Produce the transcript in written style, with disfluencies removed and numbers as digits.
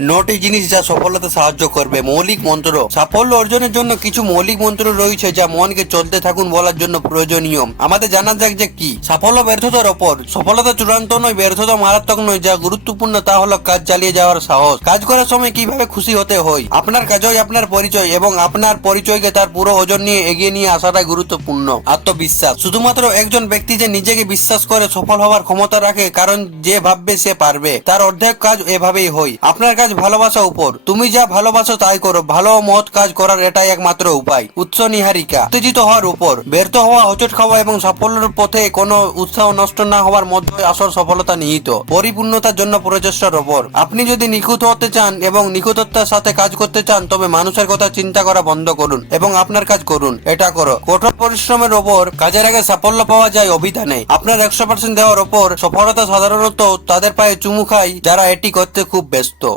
9টি জিনিস যা সফলতা সাহায্য করবে। মৌলিক মন্ত্র। সাফল্য অর্জনের জন্য কিছু মৌলিক মন্ত্র রয়েছে যা মনকে চলতে থাকুন বলার জন্য প্রয়োজনীয়। আমাদের জানা যাক যে কি সাফল্য ব্যর্থতার ওপর। সফলতা চূড়ান্ত নয়, ব্যর্থতা মারাত্মক নয়। যা গুরুত্বপূর্ণ তা হলো কাজ চালিয়ে যাওয়ার সাহস। কাজ করার সময় কিভাবে খুশি হতে হয়। আপনার কাজই আপনার পরিচয় এবং আপনার পরিচয়কে তার পুরো ওজন নিয়ে এগিয়ে নিয়ে আসাটাই গুরুত্বপূর্ণ। আত্মবিশ্বাস। শুধুমাত্র একজন ব্যক্তি যে নিজেকে বিশ্বাস করে সফল হওয়ার ক্ষমতা রাখে, কারণ যে ভাববে সে পারবে তার অর্ধেক কাজ এভাবেই হয়। আপনার কাজ ভালোবাসা উপর। তুমি যা ভালোবাসো তাই করো। ভালো ও মহৎ কাজ করার এটাই একমাত্র উপায়। উৎস নিহারিকা। উত্তেজিত হওয়ার উপর। ব্যর্থ হওয়া, হোঁচট খাওয়া এবং সাফল্যের পথে কোনো উৎসাহ নষ্ট না হওয়ার মধ্যে আসল সফলতা নিহিত। পরিপূর্ণতার জন্য প্রচেষ্টার ওপর। আপনি যদি নিখুঁত হতে চান এবং নিখুঁততার সাথে কাজ করতে চান, তবে মানুষের কথা চিন্তা করা বন্ধ করুন এবং আপনার কাজ করুন। এটা করো। কঠোর পরিশ্রমের ওপর। কাজের আগে সাফল্য পাওয়া যায় অভিধানে। আপনার 100% দেওয়ার ওপর। সফলতা সাধারণত তাদের পায়ে চুমু খায় যারা এটি করতে খুব ব্যস্ত।